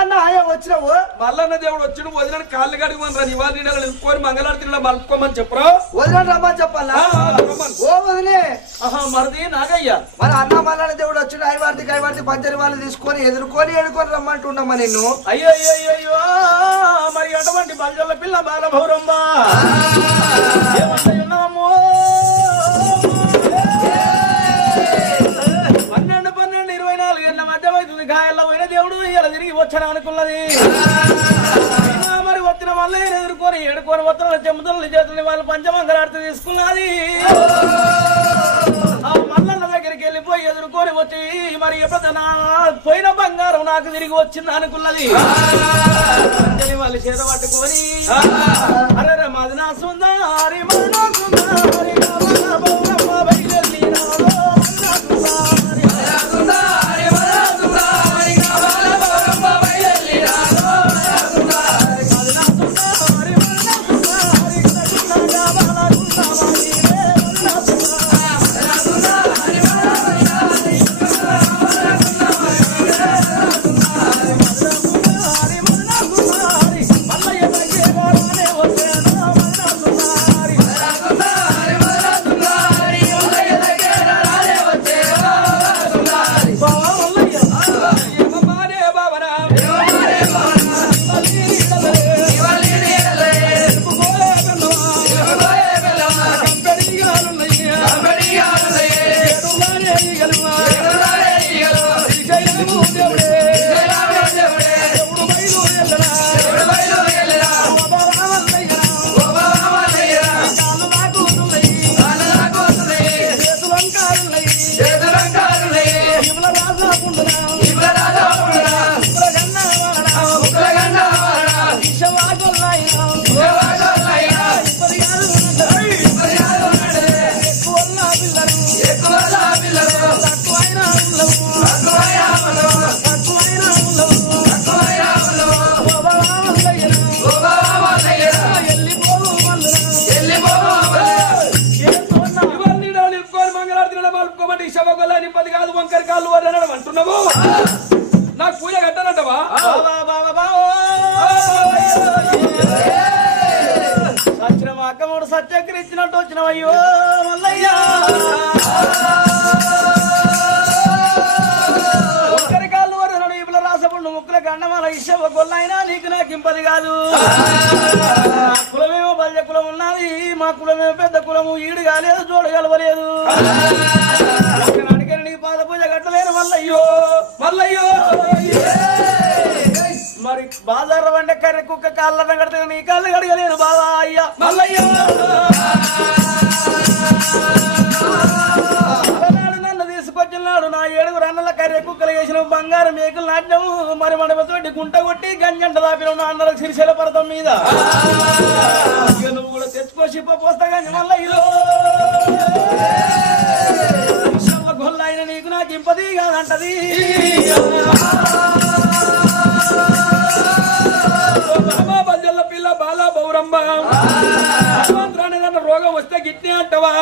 అన్న ఆయా వచ్చినావు మల్లన్న దేవుడు వచ్చిన వదిలిన కాళ్ళు కడుగుమని నివాళ నీడలు నిలుపుకొని మంగళారతిలో మలుపుకోమని చెప్పరా వదిలేని రమ్మని చెప్పాలా ఓ వదిలే మరిది నాగయ్య మరి అన్న మల్లన్న దేవుడు వచ్చిన కైవార్తి పంచరి వాళ్ళు తీసుకొని ఎదుర్కొని రమ్మంటున్నామా నిన్ను అయ్యో అయ్యో మరి అటువంటి బల్జల్ల పిల్ల బాలభౌరమ్మ ఏమన్నామో 12-24 గంటల మధ్య అవుతుంది గాయల్లో పోయిన దేవుడు ఇలా తిరిగి వచ్చాను అనుకున్నది మరి వచ్చిన వల్ల ఎదుర్కొని ఏడుకొని వస్తున్న చెమ్ముతున్న చేతుల్ని వాళ్ళు పంచమంగళార్తి తీసుకున్నది ఆ మల్లన్న దగ్గరికి వెళ్ళిపోయి ఎదుర్కొని వచ్చి మరి ఎప్పుడైనా పోయిన బంగారం నాకు తిరిగి వచ్చింది అనుకున్నది వాళ్ళు చేత పట్టుకొని అరే మాది నా సుందరి నాకు పూజ కట్టాలంటవా సత్యం అక్కముడు సత్యక్రి ఇచ్చినట్టు వచ్చినవయ్యో మల్లయ్యా ఒక్కరి కాళ్ళు వరదడు ఇపుల రాసపుండు ముక్కుల గండమాల ఇష్టవ గొల్లైనా నీకు నాకు ఇంపది కాదు కులమేమో బల్య కులం ఉన్నది మా కులమేమో పెద్ద కులము ఈడు కాలేదు జోడు కలవలేదు నీ పాద పూజ కట్టలేను మల్లయ్యో మరి బాజార్ వంట కర్రె కుక్క కాళ్ళ కడితే నీ కాళ్ళు కడగలేను బాబా అయ్యా మల్లయ్యో నన్ను తీసుకొచ్చినాడు నా 7 అన్నల కర్రె కుక్కలు వేసిన బంగారం మేకలు నాట్యము మరి మనతోటి గుంట కొట్టి గంజంట దాపిన నా అన్నలకు సిరిశల పర్వతం మీద నువ్వు కూడా తెచ్చుకో శిప్ప పోస్తా కానీ మల్లయ్యో గొల్లైన నీకు నాకు ఇంపది కాదంటది బల్జల్ల పిల్ల బాల బౌరమ్మ రోగం వస్తే గిట్నే అంటవా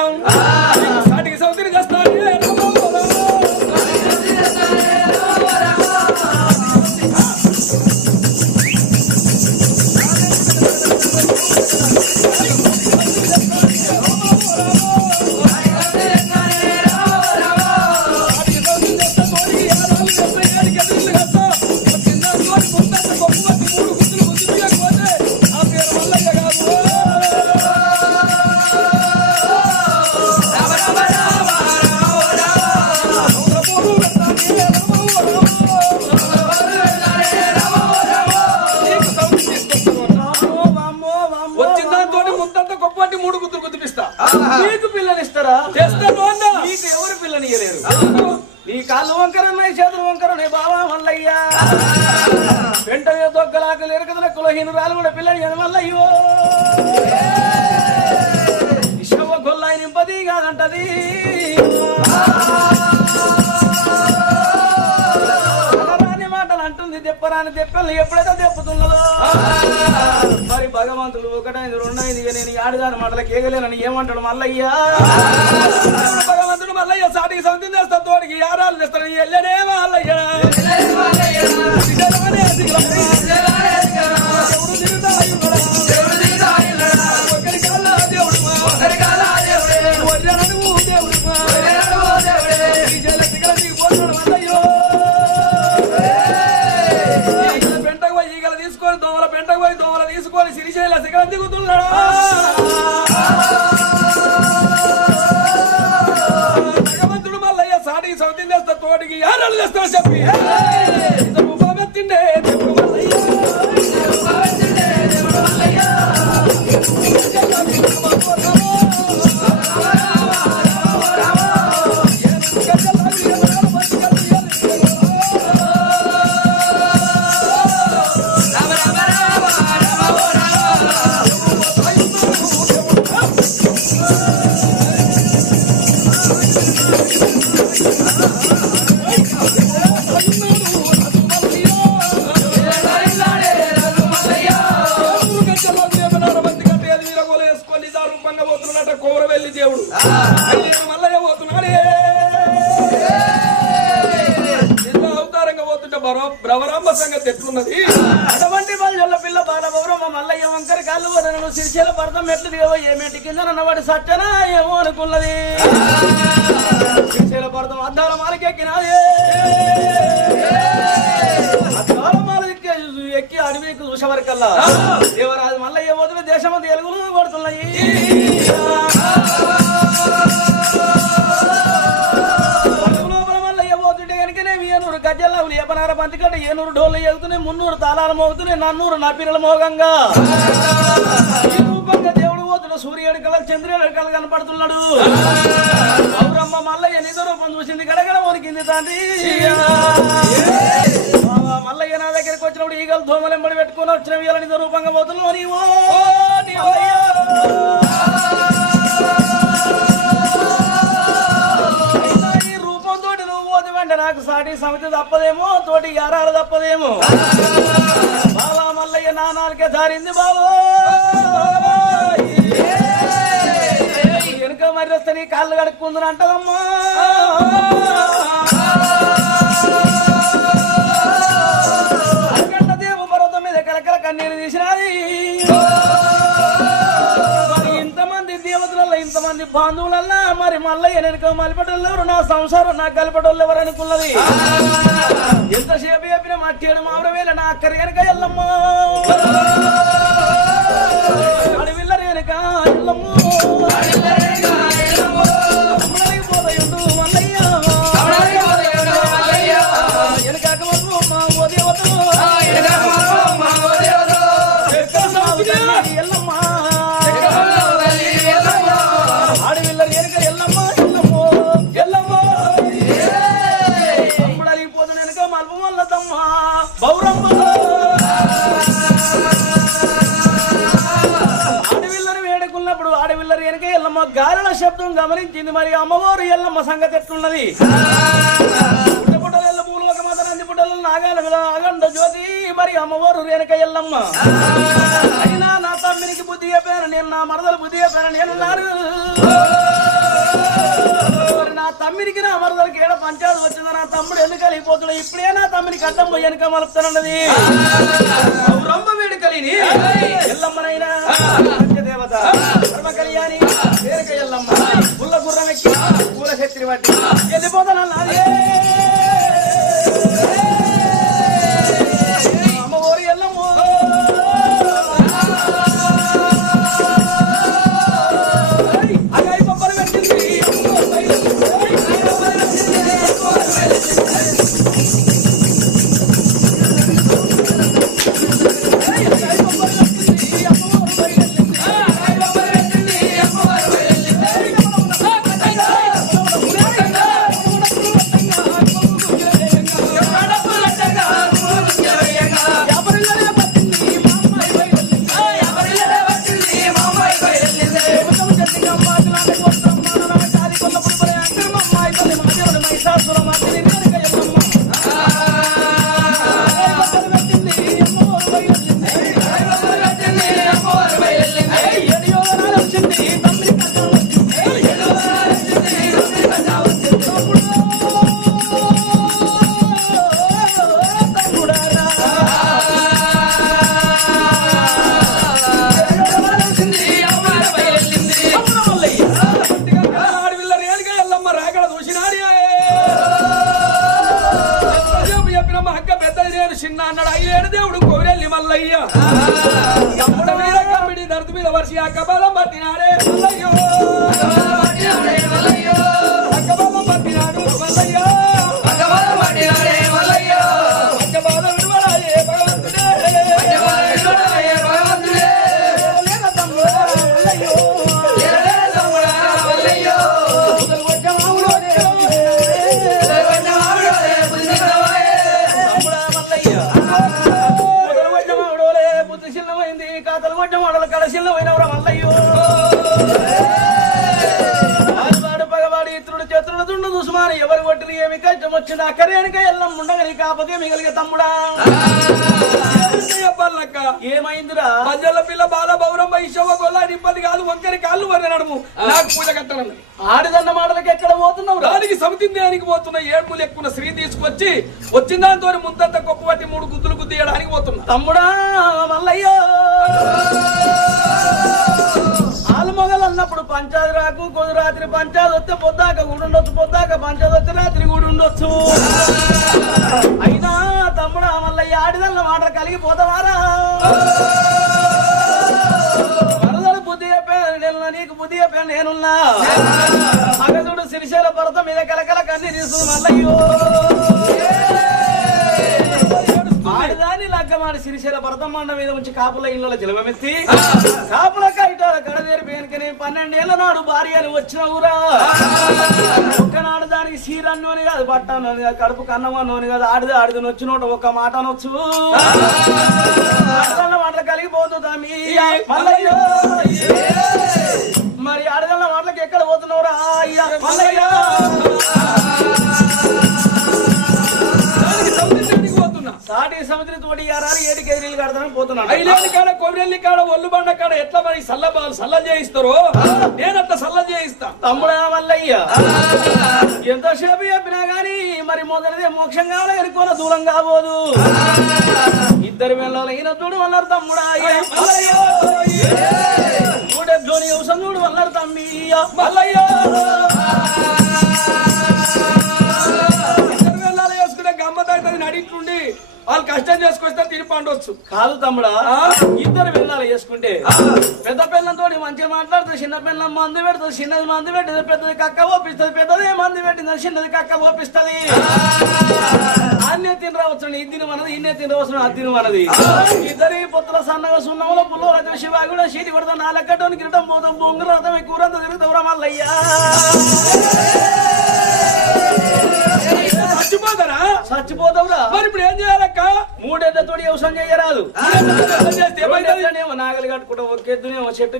సాటికి సౌతిని చేస్తాను నీకు పిల్లని ఇస్తారా చేస్తాను అన్నా నీకు ఎవరు పిల్లని ఇయ్యలేరు నీ కాళ్ళు వంకరన్నాయి చేతులు వంకరన్నాయి బాబా మల్లయ్యా వెంటనే దొగ్గలాకలు ఎరకదన కులహీనురాలు కూడా పిల్లని మల్లయ్యో ఇషవ గొల్లాయి నింపది కాదంటది మాటలు అంటుంది తెప్పరాని తెప్పలు ఎప్పుడైతే తెప్పుతున్నదో మరి భగవంతుడు 1 5 2 5 నేను ఆడదాని మాటలకు ఏగలేనని ఏమంటాడు మల్లయ్యా భగవంతుడు మల్లయ్య సాటికి సొంతం చేస్తా తోడికి యారాలు చేస్తాను ఎల్లనే మల్లయ్య బేరాలు తెస్తాను చెప్పి రూపమెత్తిండే దేవుడు కోరవెల్లి దేవుడు మల్లయ్య పోతున్నాడే అవతారంగా పోతుంటే భ్రవరాంబ సంగతి ఎట్లున్నది అటువంటి వాళ్ళ పిల్ల బాలభౌరమ్మ మల్లయ్య వంకర కాళ్ళు వదనను సిరిచేల భర్తం ఎట్లు దిగవో ఏమేంటి కింద నన్నవాడి సట్టనా ఏమో అనుకున్నది సిరిచేల భర్తం అద్దాల మాలకెక్కినాది అద్దాల మాల ఎక్కి అడవికి చూసేవరకల్లా దేవరాజు మల్లయ్య పోతున్న దేశమంతా ఎలుగులు పడుతున్నాయి గజ్జల్లావులు ఏపనార పంతికంటే 700 డోళ్ళు వెళ్తున్నాయి 300 తాళాలు మోగుతున్నాయి 400 నపిరల మోగంగా ఈ రూపంగా దేవుడు పోతున్న సూర్యుడి కళ చంద్రుడి కళ కనపడుతున్నాడు గౌరమ్మ మల్లయ్య నిజ రూపం చూసింది గడగడ వణికింది తండ్రి మల్లయ్య నా దగ్గరికి వచ్చినప్పుడు ఈగలు దోమలెంబడి పెట్టుకుని వచ్చిన వీళ్ళ నిజ రూపంగా పోతున్నావు నీవో నాకు సాటి సమితి తప్పదేమో తోటి యారాలు తప్పదేమో బాలా మల్లయ్య నానాలకే దారింది బాబు వెనుక మరి వస్తే నీ కాళ్ళు కడుక్కుందని అంటదమ్మా అరగంట దేవు పర్వతం మీద కలకల కన్నీరు తీసినది ఇంతమంది దేవతలలో ఇంతమంది బంధువులల్లా మరి మల్లయ్య వెనుక మలిపటోళ్ళు ఎవరు నా సంసారం నా కలిపటోళ్ళు ఎవరు అనుకున్నది ఎంతసేపు చెప్పిన మట్టేడు మామరవేళ నా అక్కరి వెనక ఎల్లమ్మ అడవిల్లరి వెనక ఎల్లమ్మ పోదయుడు మల్లయ్య వెనకాక మా ఓ దేవతలు ఎల్లమ్మ ఆడవిల్లరి వెనక ఎల్లమ్మ ఎల్లమ్మో ఎల్లమ్మ అమ్ముడలిగిపోతున్న వెనక మల్పు వల్లదమ్మ బౌరమ్మ ఆడవిల్లరి వేడుకున్నప్పుడు ఆడవిల్లరి వెనక ఎల్లమ్మ గాలిన శబ్దం గమనించింది మరి అమ్మవారు ఎల్లమ్మ సంగతి ఎట్లున్నది పుట్టపుట్టలు ఎల్ల పూలు ఒక మాత నంది పుట్టలు నాగాల అగండ జ్యోతి మరి అమ్మవారు వెనక ఎల్లమ్మ అయినా నా తమ్మినికి బుద్ధి చెప్పాను నేను నా మరదలు బుద్ధి చెప్పాను నేను నా తమ్మినికి నా మరదలకి ఏడ పంచాడు వచ్చిందో నా తమ్ముడు ఎందుకు కలిగిపోతున్నా ఇప్పుడే నా తమ్మినికి అడ్డం పోయి వెనక మలుపుతానన్నది రొమ్మ వేడుకలిని ఎల్లమ్మనైనా దేవత ధర్మ కళ్యాణి వేరక ఎల్లమ్మ పుల్ల గుర్రం ఎక్కి పూల శక్తిని బట్టి వెళ్ళిపోతాను అమ్మవారు ఎల్లమ్మ అగాయి పప్పలు పెట్టింది చిన్న అన్నాడు అయ్యేడు దేవుడు కోరెల్లి మల్లయ్య కమ్ముడ మీద కమ్మిడి దర్దు మీద వర్షి అక్కబలం పట్టినాడే మల్లయ్యో అక్కబలం పట్టినాడు మల్లయ్య వచ్చింది అక్కరేనిక ఎల్లం ఉండగలి కాకపోతే మిగలిగే తమ్ముడా చెప్పాలక్క ఏమైందిరా మధ్యలో పిల్ల బాల బౌరం వైశవ గొల్ల ఇబ్బంది కాదు వంకరి కాళ్ళు వరే నడుము నాకు పూజ కట్టనని ఆడిదన్న మాటలకు ఎక్కడ పోతున్నావు దానికి సమితిందేనికి పోతున్న ఏడుపులు ఎక్కువ స్త్రీ తీసుకొచ్చి వచ్చిన దాంతో ముందంత గొప్ప పట్టి 3 గుద్దులు గుద్దియడానికి పోతున్నా తమ్ముడా మల్లయ్యో ఆలుమొగలు అన్నప్పుడు పంచాది రాకు కొద్ది రాత్రి పంచాది వస్తే పొద్దాక కూడుండొచ్చు పొద్దాక పంచాది వస్తే రాత్రి కూడుండొచ్చు అయినా తమ్ముడా మల్లయ్య ఆడిదన్న మాటలు కలిగిపోతావారా వరదలు బుద్ధి చెప్పాను నీకు బుద్ధి చెప్పాను నేనున్నా అగదుడు సిరిశైల పర్వతం మీద కలకల కన్ని తీసు మల్లయ్యో ఆడిదాన్ని లగ్గమాడి సిరిశైల పర్వతం మండ మీద ఉంచి కాపుల ఇళ్ళ జలమెత్తి కాపుల కైటాల కడదేరి పేనుకని 12 ఏళ్ల నాడు భార్య అని వచ్చిన ఊరా ఒక్కనాడు దానికి సీరన్నోని కాదు పట్టానోని కాదు కడుపు కన్నమన్నోని కాదు ఆడిది వచ్చినోట ఒక్క మాట అనొచ్చు మాటలు కలిగిపోతుందా మీ మల్లయ్యో మరి ఆడదన్న మాటలకి ఎక్కడ పోతున్నావురా మల్లయ్యో సాటి సముద్రి తోటి యారాలు 7 కేజీలు కడతానని పోతున్నాడు ఐలేని కాడ కొవ్రెల్లి కాడ ఒళ్ళు బండ కాడ ఎట్లా మరి సల్ల చేయిస్తారో నేనట్లా సల్ల చేయిస్తా తమ్ముడా మల్లయ్య ఎంతసేపు చెప్పినా గాని మరి మొదటిదే మోక్షం కావాలి ఎరుకోన దూరం కాబోదు ఇద్దరు వెళ్ళాలి ఈయన చూడు అన్నారు తమ్ముడా చూడని అవసరం చూడు అన్నారు తమ్మి మల్లయ్య ఇద్దరు వెళ్ళాలి వేసుకునే గమ్మత్ అవుతుంది నడిట్లుండి వాళ్ళు కష్టం చేసుకొస్తే తిరిపండొచ్చు కాదు తమ్ముడా ఇద్దరు వెళ్ళాలి చేసుకుంటే పెద్ద పిల్లలతో మంచిగా మాట్లాడుతుంది చిన్న పిల్లల మందు పెడుతుంది చిన్నది మందు పెట్టింది పెద్దది కక్క ఓపిస్తుంది పెద్దది మందు పెట్టింది చిన్నది కక్క ఓపిస్తుంది అన్నే తినరావచ్చు ఇది తిని మనది ఇన్నే తినరావచ్చు అది తిని మనది ఇద్దరి పొత్తుల సన్నగా సున్నంలో పుల్ల శివ కూడా సీటి కొడతా 4 కట్టోని కిరటం పోతాం బొంగులు రథం కూరంతా తిరుగుతావురా మల్లయ్యా చచ్చిపోతావురా మరి ఇప్పుడు ఏం చేయాలక్క 3 ఎద్దతోటి వ్యవసాయం చేయరాదు నాగలి కట్టుకుంటా ఒక ఎద్దునేమో చెట్టు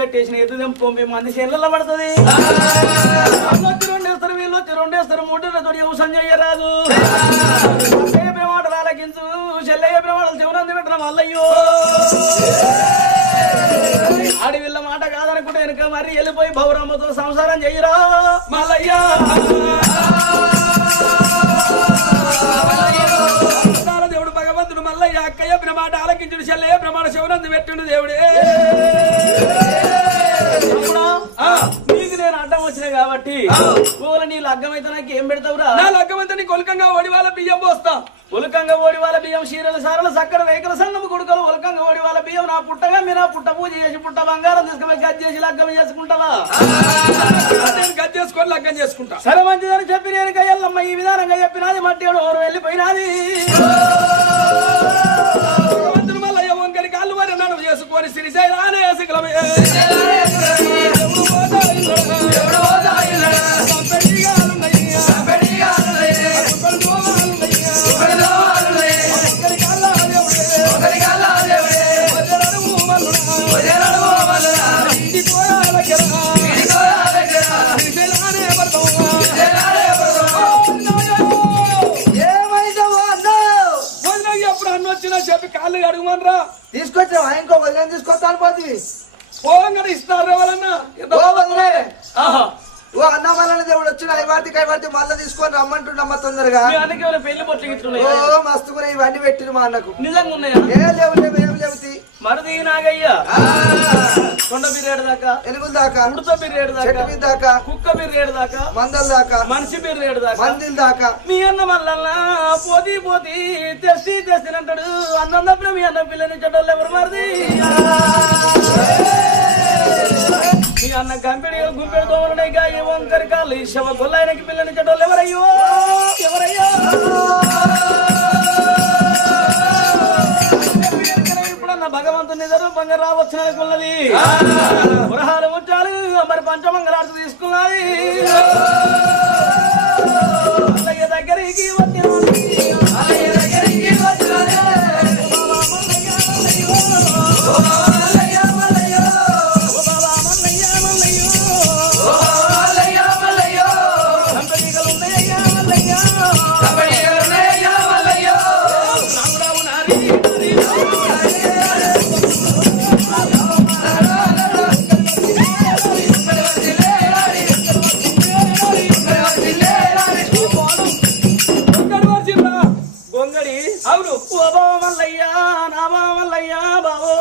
కట్టేసిన ఎద్దుదేమో 9 మంది చేనులలో పడుతుంది 2 వేస్తారు వీళ్ళు వచ్చి 2 వేస్తారు 3 ఎద్దతోటి వ్యవసాయం చేయరాదు మాటలు ఆలకించు చెల్లయ్య ప్రమాణాలు చెవునంది పెట్టిన మల్లయ్యో ఆడివిల్ల మాట కాదనుకుంటే వెనుక మరి వెళ్ళిపోయి బౌరమ్మతో సంసారం చెయ్యరా మల్లయ్య దేవుడు భగవంతుడు మల్లయ్య అక్కయ్య ప్రమాణ ఆలకించుడు చెల్లయ్య ప్రమాణ శివనంది పెట్టిండు దేవుడే నీకు నేను అడ్డం వచ్చిన కాబట్టి నీ లగ్గమైతే నాకు ఏం పెడతావురా నా లగ్గమైతే నీ కొలకంగా ఓడివాళ్ళ బియ్యం పోస్తా ఉలకంగా ఓడివాళ్ళ బియ్యం చీరల సారల సక్కర వేకల సన్నము కొడుకలు ఉలకంగా ఓడివాళ్ళ బియ్యం నా పుట్టగా మీరు పుట్ట పూజ చేసి పుట్ట బంగారం తీసుకుని గది చేసి లగ్గం చేసుకుంటావా గది చేసుకొని లగ్గం చేసుకుంటా సరే మంచిదని చెప్పి నేను కయ్యల్లమ్మ ఈ విధానంగా చెప్పినది మట్టి ఎవరు వెళ్ళిపోయినది మల్లయ్య వంకరి కాళ్ళు మరి నడుము చేసుకొని సిరిశైలానే శిఖలమే చెప్పి కాళ్ళు అడుగుమనరా తీసుకొచ్చావా ఇంకో వదిలేని తీసుకొస్తాను పోతుంది పోగా ఇస్తారు వాళ్ళన్నా ఓ అన్న మల్లన్న దేవుడు వచ్చిన కైవార్తి మళ్ళీ తీసుకొని రమ్మంటుండమ్మ తొందరగా పెళ్లి పొట్లు ఓ మస్తుగా ఇవన్నీ పెట్టిన మా అన్నకు నిజంగా ఉన్నాయా ఏం లేవు మరది నాగయ్య కొండ బిర్యాడు దాకా ఎలుగుల దాకా ఉడత బిర్యాడు దాకా దాకా కుక్క బిర్యాడు దాకా మందల దాకా మనిషి బిర్యాడు దాకా మందిల దాకా మీ అన్న మల్లన్న పోతి తెస్తినంటాడు అన్నం తప్పిన మీ అన్న పిల్లని చెడ్డోళ్ళు ఎవరు మరిది మీ అన్న కంపెనీ గుంపెడుతూ ఉన్నాయి వంకరి కాళ్ళు శవ గొల్లాయనకి పిల్లని చెడ్డోళ్ళు ఎవరయ్యో ఇప్పుడన్న భగవంతుని రూపంగా రావచ్చున్నది పురహారం వచ్చాలు మరి పంచమంగళార్తి తీసుకున్నది దగ్గరికి కంపెనీలు ఉన్నాయ్యా ఓ బావ మల్లయ్య నా బావ మల్లయ్య బావో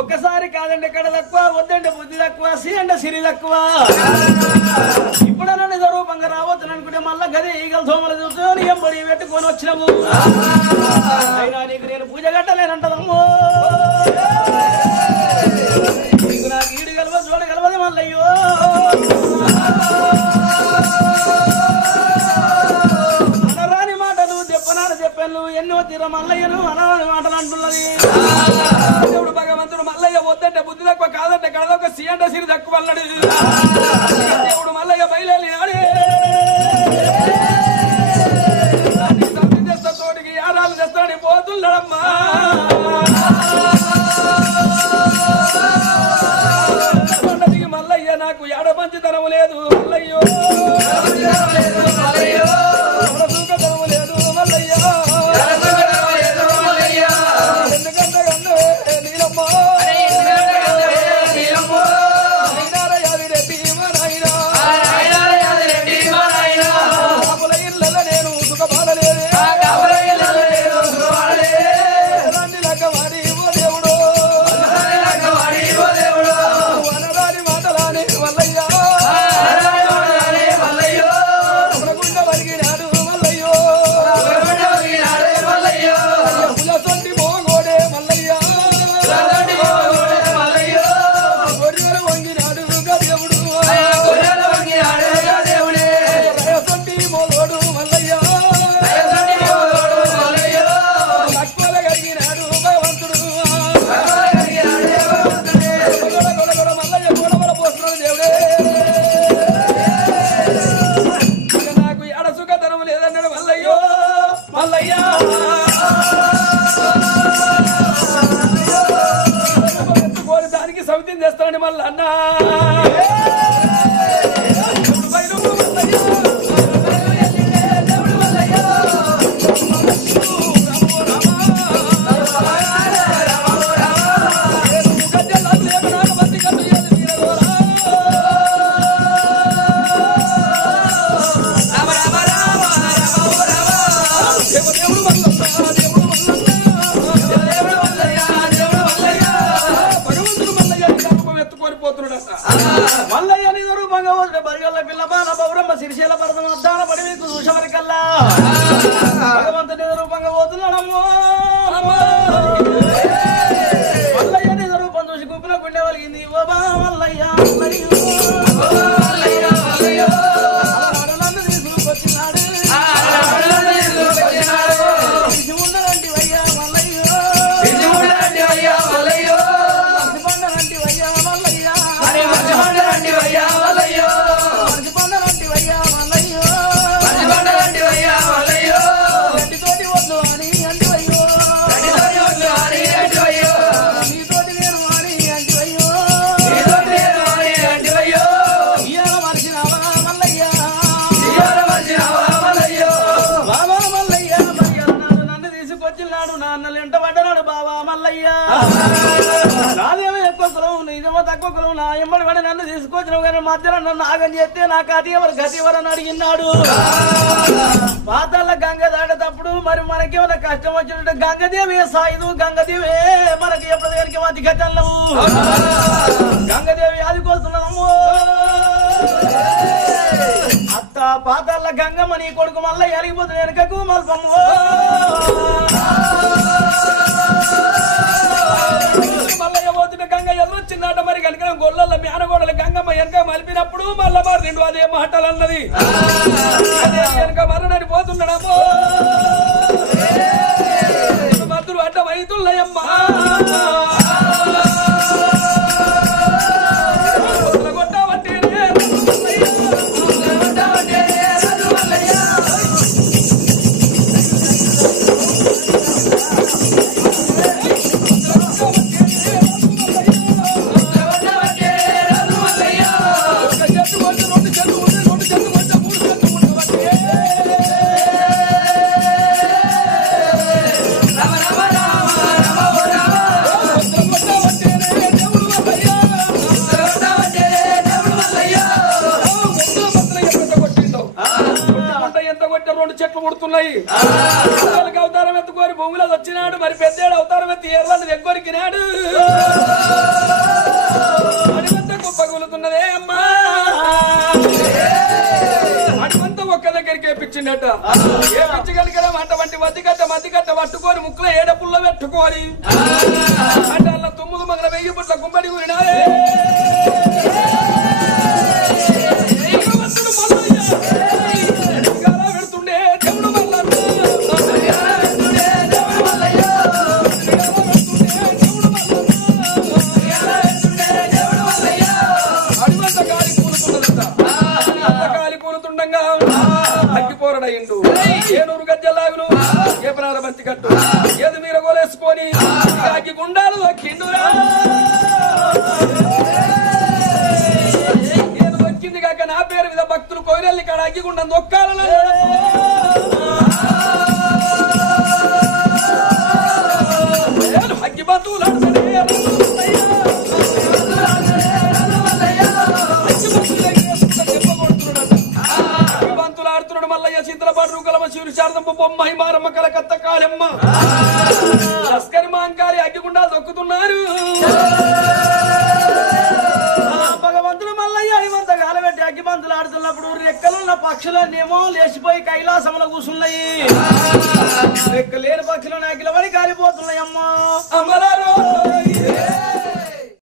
ఒక్కసారి కాదండి ఎక్కడ తక్కువ వద్దంటే బుద్ధి తక్కువ సీయంటే సిరి తక్కువ ఇప్పుడు నన్ను స్వరూపంగా రావద్దు అనుకుంటే మళ్ళా గదే ఈగల సోమలు చూసుకొని ఎంబడి పెట్టుకొని వచ్చినాము అయినా నీకు నేను పూజ కట్టలేనంటదమ్మో నీకు నాకు ఈడు కలవదు చూడ కలవదు మల్లయ్యో అనరాని మాటలు చెప్పనాడు చెప్పాను ఎన్నో తీర మల్లయ్యను అనరాని మాటలు అంటున్నది దేవుడు భగవంతుడు మల్లయ్య వద్దంటే బుద్ధి తక్కువ కాదంటే కడదొక సీఎండ సిరి తక్కువ అన్నాడు దేవుడు మల్లయ్య బయలుదేరి తోటికి యారాలు తెస్తాడని పోతున్నాడమ్మా మల్లయ్య నాకు ఏడ మంచితనం లేదు మల్లయ్యో సుఖతనం లేదు మల్లయ్య ఎందుకంటే నీలమ్మ నేను సుఖపడలేదు చేస్తానని మళ్ళీ అన్నా మల్లయ్యని రూపంగా బరిగల్ల పిల్ల బాల బౌరమ్మ సిరిశీల పరదం అద్దాన పడి మీకు చూసవరికల్లా భగవంతుని రూపంగా పోతున్నాడమ్మో మల్లయ్యని రూపం చూసి గుప్పిన గుండె వలిగింది ఓ బా మల్లయ్య నన్ను తీసుకొచ్చినాడు ఉన్నదంటి వయ్యా మల్లయ్యో నాదేమో ఎక్కువ కులం నీదేమో తక్కువ కులం నా ఎమ్మడి పడి నన్ను తీసుకొచ్చినావు కానీ మధ్యలో నన్ను ఆగం చేస్తే నా గతి ఎవరు అడిగినాడు పాతాల గంగ దాటేటప్పుడు మరి మనకేమైనా కష్టం వచ్చినట్టు గంగదేవి సాయుధు గంగదేవి మనకి ఎప్పుడు దగ్గరికి మధ్య గతన్నావు గంగదేవి ఆదికొస్తున్నాము అత్త పాతాల గంగమ్మ నీ కొడుకు మళ్ళీ ఎరిగిపోతుంది వెనకకు మల్పమ్మ మల్లయ్య పోతున్న గంగ ఎదురొచ్చిందట మరి కనుక గొల్లల మేనగోడల గంగమ్మ వెనక మలిపినప్పుడు మళ్ళా మరి రెండు అదే మాటలు అన్నది వెనక మరణని పోతున్నాడమ్మో మధురు అడ్డం అవుతున్నాయమ్మా రెండు చెట్లు పుడుతున్నాయి అవతారం ఎత్తుకొని భూమిలో వచ్చినాడు మరి పెద్దేడు అవతారం ఎత్తి ఎర్రని దగ్గరికినాడు అడిగంతా గొప్పగలుగుతున్నదే అమ్మా అటువంతా ఒక్క దగ్గరికి ఏపించిండట ఏపించగలిగడం అటువంటి మద్దిగట్ట పట్టుకొని ముక్కులో ఏడపుల్లో పెట్టుకొని అంటే అలా 9 మగల 1000 పుట్ల గుమ్మడి ఊరినారే పెడుతుండే దేవుడు గాలి కూలుతుండగా అగ్గిపోరడయిండు ఏనూరు గజ్జలాగును ఏ ప్రారంభి కట్టు ఏది మీరు గోలేసుకొని అగ్గి గుండాలు దొక్కిండురా నేను దొక్కింది కాక నా పేరు మీద భక్తులు కోయిరెల్లి కాడ అగ్గి గుండం దొక్కాలని అగ్గి బంతువులు ఆడుతున్నాడు మల్లయ్య చింతలపాటు కలమ శివుని శారదమ్మ బొమ్మ హిమారమ్మ కలకత్త కాళమ్మ లస్కరి మాంకారి అగ్గిగుండా దొక్కుతున్నారు భగవంతుడు మల్లయ్య అడిమంత గాలబెట్టి అగ్గిబంతులు ఆడుతున్నప్పుడు రెక్కలున్న పక్షులన్నేమో లేచిపోయి కైలాసంలో కూర్చున్నాయి రెక్కలేని పక్షులు నాకిలబడి కాలిపోతున్నాయి అమ్మా అమ్మ